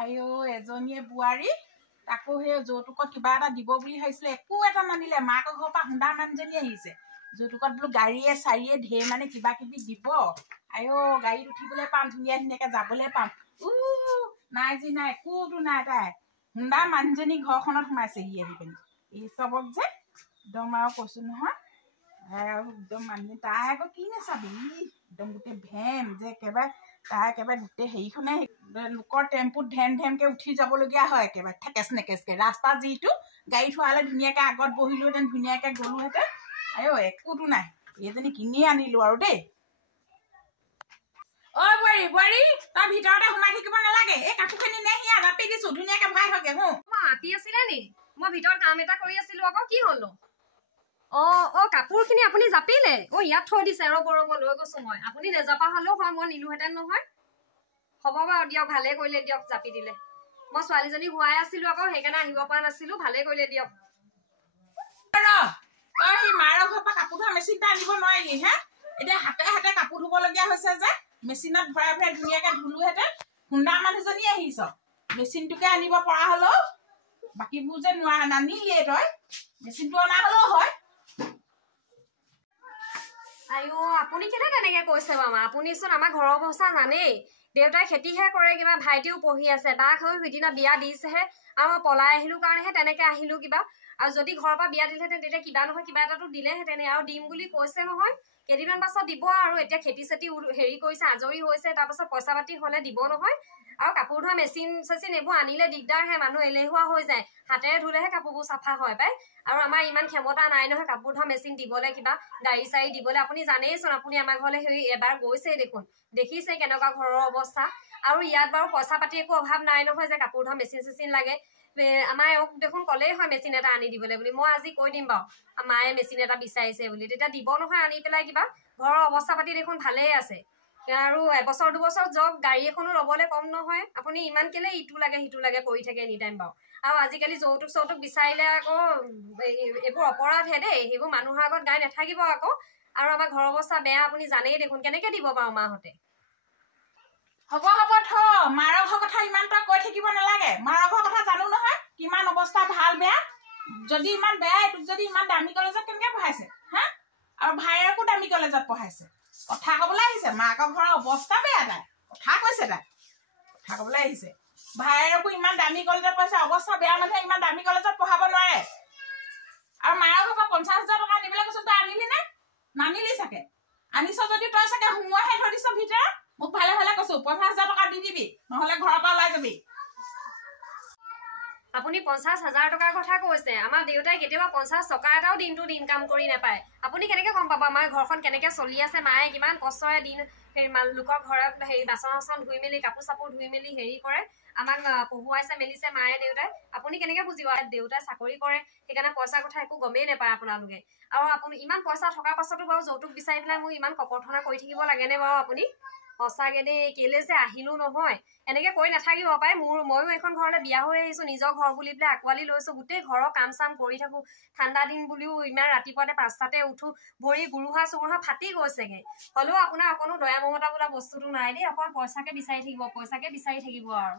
আইও এজনীয়ে বোৱাৰী তাকো সেই যৌতুকত কিবা এটা দিব বুলি ভাবিছিলে একো এটা নানিলে মাকৰ ঘৰৰ পৰা হুন্দা মানুহজনী আহিছে যৌতুকত বোলো গাড়ীয়ে চাৰিয়ে ঢেৰ মানে কিবা কিবি দিব আইও গাড়ীত উঠিবলৈ পাম ধুনীয়া ধুনীয়াকে যাবলৈ পাম নাই যি নাই একোতো নাই তাই হুন্দা মানুহজনী ঘৰখনত সোমাইছেহি আহি পিনি এই চবক যে একদম আৰু কৈছো নহয় একদম মানুহজনী তাই আকৌ কি নাচাবি একদম গোটেই ভেম যে একেবাৰে তাই একেবাৰে গোটেই হেৰিখনে লোকৰ টেম্পুত ধেমকে উঠি যাবলগীয়া হয় একেবাৰে ঠেকেচ নেকেচকে ৰাস্তা যিটো গাড়ী থোৱালে ধুনীয়াকে আগত বহিলোহেঁতেন ধুনীয়াকে গলোহেঁতেন আইও একোতো নাই এইজনী কিনি আনিলো আৰু দেই অ বোৱাৰী তই ভিতৰতে সোমাই থাকিব নালাগে এই কাপোৰখিনি নে হিয়া জাপি দিছো ধুনীয়াকে ভৰাই থকে আঁতি আছিলে নি মই ভিতৰত কাম এটা কৰি আছিলো আকৌ কি হল কাপোৰখিনি আপুনি জাপিলে ইয়াত থৈ দিছে ৰ'ব লৈ গৈছো মই আপুনি নেজাপা হলেও হয় মই নিলোহেঁতেন নহয় হ'ব বাৰু দিয়ক ভালে কৰিলে দিয়ক জাপি দিলে মই ছোৱালীজনী শুৱাই আছিলো আকৌ সেইকাৰণে আহিব পৰা নাছিলো ভালে কৰিলে দিয়ক তই মাৰৰ ঘৰৰ পৰা কাপোৰ ধোৱা মেচিনটা আনিব নোৱাৰিলি হে এতিয়া হাতে হাতে কাপোৰ ধুবলগীয়া হৈছে যে মেচিনত ভৰাই ভৰাই ধুনীয়াকে ধুলোহেঁতেন হুন্দা মানুহজনী আহিছ মেচিনটোকে আনিব পৰা হলেও বাকীবোৰ যে নোৱাৰা নানিলিয়ে তই মেচিনটো অনা হলেও হয় আইও আপুনি কেলে তেনেকে কৈছে মামা আপুনিচোন আমাৰ ঘৰৰ অৱস্থা জানেই দেউতাই খেতিহে কৰে কিবা ভাইটিও পঢ়ি আছে বাক হৈ সিদিনা বিয়া দিছেহে আৰু মই পলাই আহিলো কাৰণেহে তেনেকে আহিলো কিবা আৰু যদি ঘৰৰ পৰা বিয়া দিলেহেঁতেন তেতিয়া কিবা নহয় কিবা এটাতো দিলেহেঁতেন আৰু দিম বুলি কৈছে নহয় কেইদিনমান পাছত দিব আৰু এতিয়া খেতি চেতি হেৰি কৰিছে আজৰি হৈছে তাৰপাছত পইচা পাতি হলে দিব নহয় আৰু কাপোৰ ধোৱা মেচিন চেচিন এইবোৰ আনিলে দিগদাৰহে মানুহ এলেহুৱা হৈ যায় হাতেৰে ধুলেহে কাপোৰবোৰ চাফা হয় পাই আৰু আমাৰ ইমান ক্ষমতা নাই নহয় কাপোৰ ধোৱা মেচিন দিবলৈ কিবা গাড়ী চাড়ী দিবলৈ আপুনি জানেইচোন আপুনি আমাৰ ঘৰলৈ সেই এবাৰ গৈছেই দেখোন দেখিছে কেনেকুৱা ঘৰৰ অৱস্থা আৰু ইয়াত বাৰু পইচা পাতি একো অভাৱ নাই নহয় যে কাপোৰ ধোৱা মেচিন চেচিন লাগে আমাৰ এওঁক দেখোন ক'লেই হয় মেচিন এটা আনি দিবলৈ বুলি মই আজি কৈ দিম বাৰু মায়ে মেচিন এটা বিচাৰিছে বুলি তেতিয়া দিব নহয় আনি পেলাই কিবা ঘৰৰ অৱস্থা পাতি দেখোন ভালেই আছে আৰু এবছৰ দুবছৰ যাওক গাড়ী এখনো ল'বলৈ কম নহয় আপুনি ইমান কেলে ইটো লাগে সিটো লাগে কৰি থাকে এনি টাইম বাৰু আৰু আজিকালি যৌতুক চৌতুক বিচাৰিলে আকৌ এইবোৰ অপৰাধহে দেই সেইবোৰ মানুহৰ আগত গাই নাথাকিব আকৌ আৰু আমাৰ ঘৰৰ অৱস্থা বেয়া আপুনি জানেই দেখোন কেনেকে দিব বাৰু মাহঁতে হ'ব থ মাৰৰ ঘৰ কথা ইমান তই কৈ থাকিব নালাগে মাৰৰ ঘৰ কথা জানো নহয় কিমান অৱস্থা ভাল বেয়া যদি ইমান বেয়া তোক যদি ইমান দামী কলেজত কেনেকে পঢ়াইছে হা আৰু ভাইৰকো দামী কলেজত পঢ়াইছে কথা কবলৈ আহিছে মাকৰ ঘৰৰ অৱস্থা বেয়া তাই কথা কৈছে তাই কথা কবলৈ আহিছে ভাইৰকো ইমান দামী কলেজত পঢ়াইছে অৱস্থা বেয়া মানুহে ইমান দামী কলেজত পঢ়াব নোৱাৰে আৰু মাৰৰ ঘৰৰ পৰা 50,000 টকা আনিবলৈ কৈছো তই আনিলি নে নানিলি চাগে আনিছ যদি তই চাগে সোমোৱাহে থৈ দিছ ভিতৰত মোক ভালে ভালে কৈছো 50,000 টকা দি দিবি নহলে ঘৰৰ পৰা ওলাই যাবি আপুনি 50,000 টকাৰ কথা কৈছে আমাৰ দেউতাই কেতিয়াবা 50 টকা এটাও দিনটো ইনকাম কৰি নাপায় আপুনি কেনেকে গম পাব আমাৰ ঘৰখন কেনেকে চলি আছে মায়ে কিমান কষ্টৰে দিন লোকৰ ঘৰত হেৰি বাচন চাচন ধুই মেলি কাপোৰ চাপোৰ ধুই মেলি হেৰি কৰে আমাক পঢ়ুৱাইছে মেলিছে মায়ে দেউতাই আপুনি কেনেকে বুজিব দেউতাই চাকৰি কৰে সেইকাৰণে পইচাৰ কথা একো গমেই নাপায় আপোনালোকে আৰু আপুনি ইমান পইচা থকাৰ পাছতো বাৰু যৌতুক বিচাৰি পেলাই মোক ইমান ককৰ্থনা কৰি থাকিব লাগেনে বাৰু আপুনি সঁচাকে দেই কেলে যে আহিলো নহয় এনেকে কৈ নাথাকিব পাই ময়ো এখন ঘৰলৈ বিয়া হৈ আহিছো নিজৰ ঘৰ বুলি পেলাই আঁকোৱালি লৈছো গোটেই ঘৰৰ কাম চাম কৰি থাকো ঠাণ্ডা দিন বুলিও ইমান ৰাতিপুৱাতে 5টাতে উঠো ভৰি গুৰুহা চুৰুহা ফাটি গৈছেগে হ'লেও আপোনাৰ অকণো দয়া মমতা বোলা বস্তুটো নাই দেই অকল পইচাকে বিচাৰি থাকিব আৰু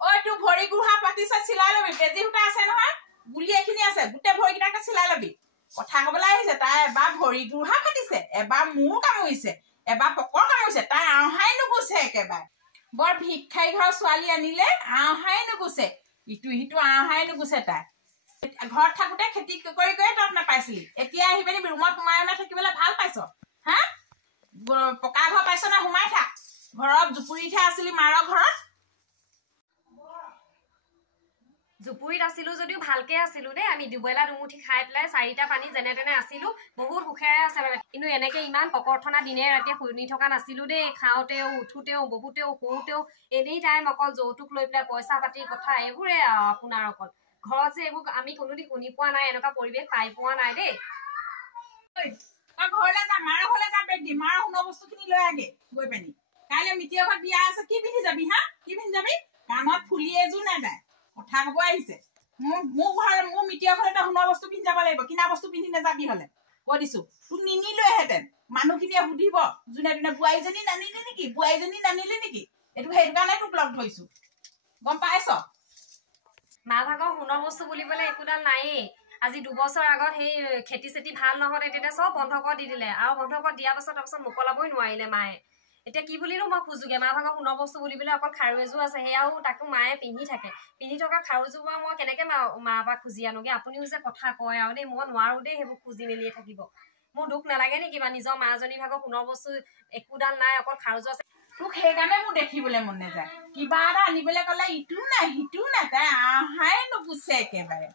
ঐ তোৰ ভৰি গুৰুহা পাতিছে চিলাই লবি বেজি সূতা আছে নহয় গুলি এখিনি আছে গোটেই ভৰিকেইটাকে চিলাই লবি কথা কবলৈ আহিছে তাই এবাৰ ভৰি গুৰুহা ফাটিছে এবাৰ মূৰ কামুৰিছে এবাৰ পকৰ কামুৰিছে তাই আহাই নুগুছে একেবাৰে বৰ ভিক্ষাৰী ঘৰৰ ছোৱালী আনিলে আহাই নুগুছে ইটো সিটো আহাই নুগুছে তাই ঘৰত থাকোতে খেতি কৰি তত নাপাইছিলি এতিয়া আহি পিনি ৰুমত সোমাই থাকিবলৈ ভাল পাইছ হা পকা ঘৰ পাইছ না সোমাই থাক ঘৰত জুপুৰিতহে আছিলি মাৰৰ ঘৰত জুপুৰিত আছিলো যদিও ভালকে আছিলো দেই আমি দুবেলা দুমুঠি খাই পেলাই 4টা পানী যেনে তেনে আছিলো বহুত সুখেৰে আছে কিন্তু এনেকে ইমান ককৰ্থনা দিনে ৰাতিয়ে শুনি থকা নাছিলো দেই খাওঁতেও উঠোতেও বহুতেও শুওঁতেও এনি টাইম অকল যৌতুক লৈ পেলাই পইচা পাতিৰ কথা এইবোৰে আপোনাৰ অকল ঘৰত যে এইবোৰ আমি কোনোদিন শুনি পোৱা নাই এনেকুৱা পৰিৱেশ পাই পোৱা নাই দেই ঘৰলৈ যা মাৰ ঘৰলৈ যা বেগ দি মাৰ সোণৰ বস্তুখিনি লৈ আগে গৈ পিনি কাইলৈ মিতিৰৰ ঘৰত বিয়া আছে কি পিন্ধি যাবি হা কি পিন্ধি যাবি কাণত ফুলি এযোৰ নাই তাই কথা কব আহিছে মোৰ মিতিৰৰ ঘৰলে সোণৰ বস্তু পিন্ধি যাব লাগিব কিনা বস্তু পিন্ধি নাযাবি হলে কৈ দিছো তোক নিনিলোহেঁতেন মানুহখিনিয়ে সুধিব যোনে তোনে বোৱাৰীজনী নানিলি নেকি এইটো সেইটো কাৰণে তোক লগ ধৰিছো গম পাইছ? মা ভাগৰ সোণৰ বস্তু বুলিবলৈ একোডাল নায়েই। আজি 2 বছৰ আগত সেই খেতি চেতি ভাল নহওঁতে তেতিয়া চব বন্ধ কৰি দি দিলে, আৰু বন্ধ কৰি দিয়াৰ তাৰপিছত মোকলাবই নোৱাৰিলে মায়ে। এতিয়া কি বুলিনো মই খোজোগে? মা ভাগৰ সোণৰ বস্তু বুলিবলৈ অকল খাৰু এযোৰ আছে, সেয়াও তাকো মায়ে পিন্ধি থাকে। পিন্ধি থকা খাৰুযোৰ বাৰু মই কেনেকে মাৰ পৰা খুজি আনোগে? আপুনিও যে কথা কয় আৰু দেই, মই নোৱাৰো দেই সেইবোৰ খুজি মেলিয়ে থাকিব। মোৰ দুখ নালাগে নেকি বা নিজৰ মাজনী ভাগৰ সোণৰ বস্তু একোডাল নাই, অকল খাৰুযোৰ আছে। তোক সেইকাৰণে মোৰ দেখিবলৈ মন নাযায়। কিবা এটা আনিবলৈ ক'লে ইটোও নাই সিটোও নাই, তাই আহাই নুগুচে একেবাৰে।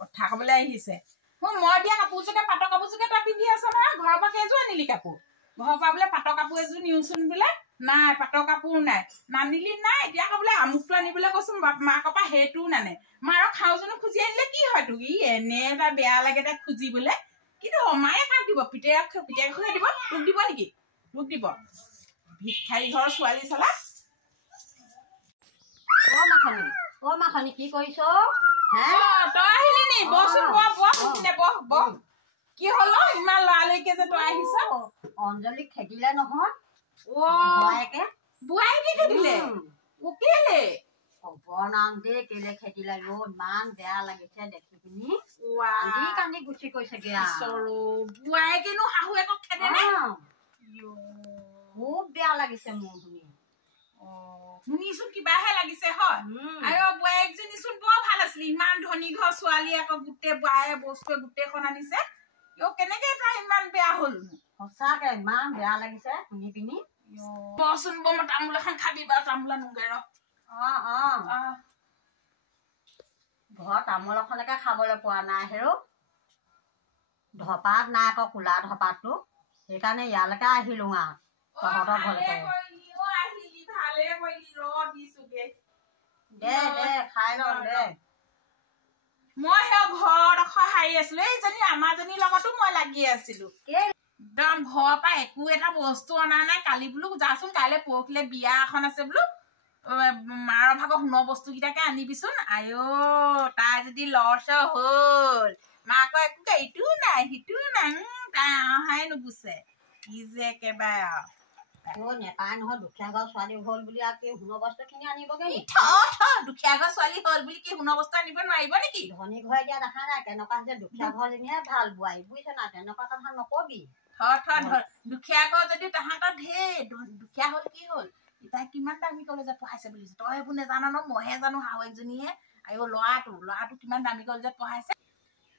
কথা কবলৈ আহিছে। মই দিয়া কাপোৰযোৰকে পাটৰ কাপোৰযোৰকে তই পিন্ধি আছ নহয়। ঘৰৰ পৰা কেইযোৰ আনিলি কাপোৰ? ঘৰৰ পৰা বোলে পাটৰ কাপোৰ এযোৰ নিওচোন বোলে, নাই পাটৰ কাপোৰ নাই। নানিলি নাই, এতিয়া আকৌ বোলে আমুকটো আনিবলৈ কৈছোন মাকৰ পৰা সেইটোও নানে। মাৰৰ খাওজনো খুজি আনিলে কি হয় তোক? ই এনে এটা বেয়া লাগে তাই খুজিবলৈ। কিন্তু মায়ে কাক দিব? পিতেকহে দিব। তোক দিব নেকি? তোক দিব? ভিক্ষাৰী ঘৰৰ ছোৱালী চালা। মাখনি কি কৰিছ? তই আহিলি নি? বহচোন, বহ। কি হল ইমান লৰালৰিকে যে তই আহিছ? অঞ্জলিক খেদিলে নহয়। বুঢ়াইকে খেদিলে? কেলে? সৰ্বনাম দেই, কেলে খেদিলে? ইমান বেয়া লাগিছে দেখি পিনি। কান্দি গুচি গৈছেগে। বুঢ়াইকেনো শাহুৱেকক খেদে নে? খুব বেয়া লাগিছে মোৰ শুনি। শুনিচোন কিবাহে লাগিছে হয়। আৰু বোৱাৰীকজনীচোন বৰ ভাল আছিলে, ইমান ধনী ঘৰ ছোৱালী, আকৌ গোটেই বায়ে বস্তু গোটেইখন আনিছে। কেনেকে তাই ইমান বেয়া হল? সঁচাকে ইমান বেয়া লাগিছে শুনি পিনি। বচোন মই তামোল এখন খাবি বাৰু। তামোল আনোগে ৰ। ঘৰ তামোল এখনকে খাবলৈ পোৱা নাই হেৰ। ধপাত নাই আকৌ, কোলা ধপাতটো। সেইকাৰণে ইয়ালৈকে আহিলো আৰু তহঁতৰ ঘৰলৈকে। দে খাই ল দে। মই সেই ঘৰত সাৰি আছিলো, এইজনী আমাৰজনীৰ লগতো মই লাগি আছিলো। একদম ঘৰৰ পৰা একো এটা বস্তু অনা নাই। কালি বোলো যাচোন, কাইলৈ পৰহিলে বিয়া এখন আছে বোলো, মাৰৰ ভাগৰ সোণৰ বস্তু কেইটাকে আনিবিচোন। তাই যদি লৰচৰ হল, মাকৰ একো ইটোও নাই সিটোও নাই, তাই অহাই নুগুচে। কি যে একেবাৰে আৰু নেপায় নহয়। দুখীয়া ঘৰ ছোৱালী হল বুলি আৰু কি সোণৰ বস্তু খিনি আনিবগে? দুখীয়া ঘৰ ছোৱালী হল বুলি কি সোণৰ বস্তু আনিব নোৱাৰিব নেকি? ধনী ঘৰে দিয়া দেখা নাই কেনেকুৱা হৈছে? দুখীয়া ঘৰজনীহে ভাল বোৱাৰী, বুজিছ না? তেনেকুৱা কথা নকবি। দুখীয়া ঘৰ যদি তাহাঁতৰ ঢেৰ দুখীয়া হল কি হল? তাই কিমান দামী কলেজত পঢ়াইছে বুলিছে? তই সেইবোৰ নেজান ন, মইহে জানো। শাহুৱেকজনীহে ল'ৰাটো কিমান দামী কলেজত পঢ়াইছে।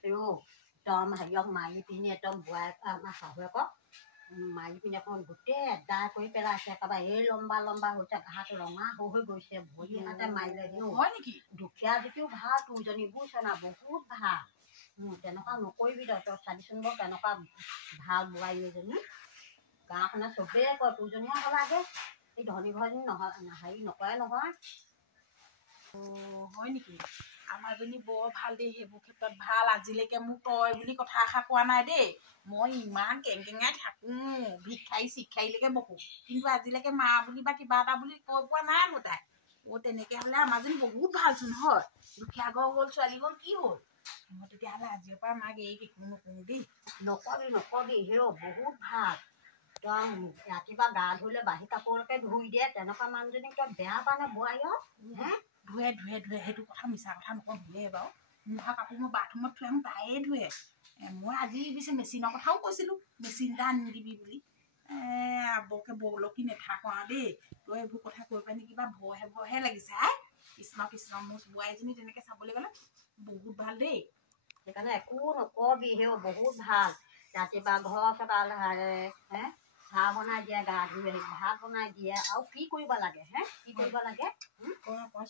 একদম হেৰিয়ক মাৰি পিনি একদম বোৱাৰীক, আমাৰ শাহুৱেকক মাৰি পিনি এখন গোটেই এদাই কৰি পেলাইছে। একেবাৰে এই লম্বা লম্বা হৈছে, ঘাট ৰঙা হৈ গৈছে, ভৰি হাতে মাৰিলে। হয় নেকি? দুখীয়া যদিও ভাল তোৰজনী, বুজিছ না? বহুত ভাল। তেনেকুৱা নকৰিবি তই চাবিচোন বাৰু, তেনেকুৱা ভাল বোৱাৰী এজনী। গাঁওখনে চবেই কয় তোৰজনীহে হ'ব লাগে। এই ধনী ঘৰজনী নহয়, হেৰি নকৰে নহয়। হয় নেকি? আমাৰজনী বৰ ভাল দেই, সেইবোৰ ক্ষেত্ৰত ভাল। আজিলৈকে মোক তই বুলি কথা এষাৰ কোৱা নাই দেই। মই ইমান কেংকেঙাই থাকো, ভিক্ষাৰী চিক্ষাৰীলৈকে বকো, কিন্তু আজিলৈকে মা বুলি বা কিবা এটা বুলি কৈ পোৱা নাই আকৌ তাই। তেনেকে হলে আমাৰজনী বহুত ভালচোন হয়। দুখীয়া ঘৰ হল, ছোৱালী হল কি হল? মই তেতিয়াহ'লে আজিৰ পৰা মাক একো নকৰো দেই। নকবি হেৰ, বহুত ভাল। একদম ৰাতিপুৱা গা ধুলে বাঢ়ি কাপোৰকে ধুই দিয়ে। তেনেকুৱা মানুহজনীক তই বেয়া পা নে বোৱাৰী? ধুৱে সেইটো কথা মিছা কথা নকওঁ, ধুৱে বাৰু। মোৰ কাপোৰ মই বাথৰুমত থৈ আহোঁ, তাইয়ে ধুৱে। মই আজি পিছে মেচিনৰ কথাও কৈছিলো, মেচিন এটা আনি দিবি বুলি। বৰকে বৰলকি নেথাকো আৰু দেই। তই এইবোৰ কথা কৈ পানি কিবা ভয়হে লাগিছে। কৃষ্ণ মোৰ বোৱাৰীজনী তেনেকে চাবলৈ গলে বহুত ভাল দেই। সেইকাৰণে একো নকবি হেৰ, বহুত ভাল। ৰাতিপুৱা ঘৰ চোতাল চাহ বনাই দিয়ে, গা ধুই ভাত বনাই দিয়ে। আৰু কি কৰিব লাগে? কি কৰিব লাগে?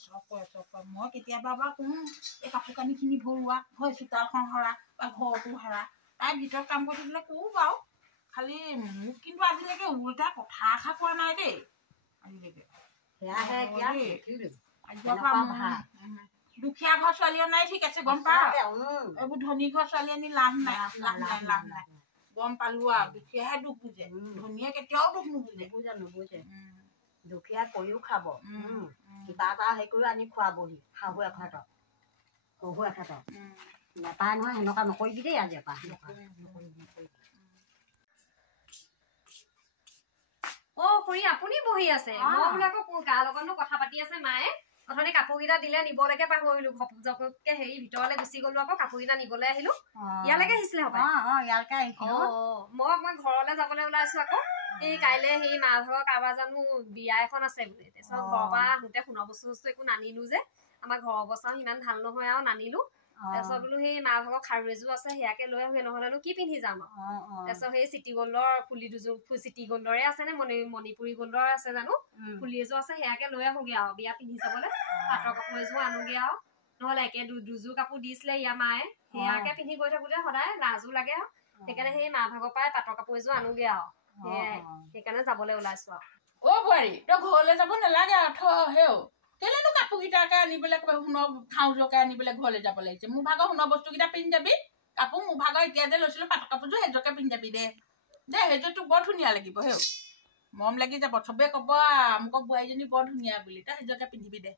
চব মই কেতিয়াবা বাৰু কওঁ, এই কাপোৰ কানি খিনি ভৰোৱা, হয় চোতালখন সৰা বা ঘৰটো সৰা, তাই ভিতৰত কাম কৰি থাকিলে কৰো বাৰু। খালি মোক কিন্তু আজিলৈকে উল্টা কথা এষাৰ কোৱা নাই দেই। আজিলৈকে দুখীয়া ঘৰ ছোৱালী নাই, ঠিক আছে গম পা। এইবোৰ ধনী ঘৰ ছোৱালী আনি লাভ নাই। গম পালো আৰু দুখীয়াহে দুখ বুজে, ধনীয়ে কেতিয়াও দুখ নুবুজে। দুখীয়া কৰিও খাব, কিবা এটা হেৰি কৰি আনি খুৱাবহি শাহুৱেকহঁতক, শহুৱেকহঁতক। নেপায় নহয়, সেনেকুৱা নকৰিবি দেই আজিৰ পৰা। খুৰী আপুনি বহি আছে? মই বোলো আকৌ কাৰ লগতনো কথা পাতি আছে মায়ে। অথনি কাপোৰকেইটা দিলে নিবলৈকে পাহৰিলো জপকে হেৰি ভিতৰলৈ গুচি গলো আকৌ কাপোৰকেইটা নিবলৈ আহিলো ইয়ালৈকে আহিছিলে হ'ব ইয়ালৈকে আহিছিলো মই ঘৰলৈ যাবলৈ ওলাইছো আকৌ এই কাইলৈ সেই মা ভাগৰ কাৰোবাৰ জানো বিয়া এখন আছে বোলে তাৰপিছত ঘৰৰ পৰা আহোঁতে সোণৰ বস্তু একো নানিলো যে আমাৰ ঘৰৰ অৱস্থাও ইমান ভাল নহয় আৰু নানিলো তাৰপিছত বোলো সেই মা ভাগৰ খাৰু এযোৰ আছে সেয়াকে লৈ আহোঁ নহ'লেনো কি পিন্ধি যাম আৰু তাৰপিছত সেই চিটি গল্ডৰ ফুলি দুযোৰ চিটি গল্ডৰে আছে নে মণিপুৰী গল্ডৰ আছে জানো ফুলি এযোৰ আছে সেয়াকে লৈ আহোঁগে আৰু বিয়া পিন্ধি যাবলৈ পাটৰ কাপোৰ এযোৰ আনোগে আৰু নহ'লে একে দুযোৰ কাপোৰ দিছিলে ইয়াৰ মায়ে সেয়াকে পিন্ধি গৈ থাকোঁতে সদায় লাজো লাগে আৰু সেইকাৰণে সেই মা ভাগৰ পৰাই পাটৰ কাপোৰ এযোৰ আনোগে আৰু সেয়াই সেইকাৰণে যাবলৈ ওলাইছো আৰু বোৱাৰী তই ঘৰলৈ যাব নালাগে আৰু হেও কেলেনো কাপোৰকেইটাকে আনিবলৈ সোণৰ খাওঁজকে আনিবলৈ ঘৰলৈ যাব লাগিছে মোৰ ভাগৰ সোণৰ বস্তুকেইটা পিন্ধি যাবি কাপোৰ মোৰ ভাগৰ এতিয়া যে লৈছিলো পাটৰ কাপোৰযোৰ সেইযোৰকে পিন্ধি যাবি দে সেইযোৰটো বৰ ধুনীয়া লাগিব হেও মৰম লাগি যাব চবেই ক'ব মোক বোৱাৰীজনী বৰ ধুনীয়া বুলি তই সেইযোৰকে পিন্ধিবি দে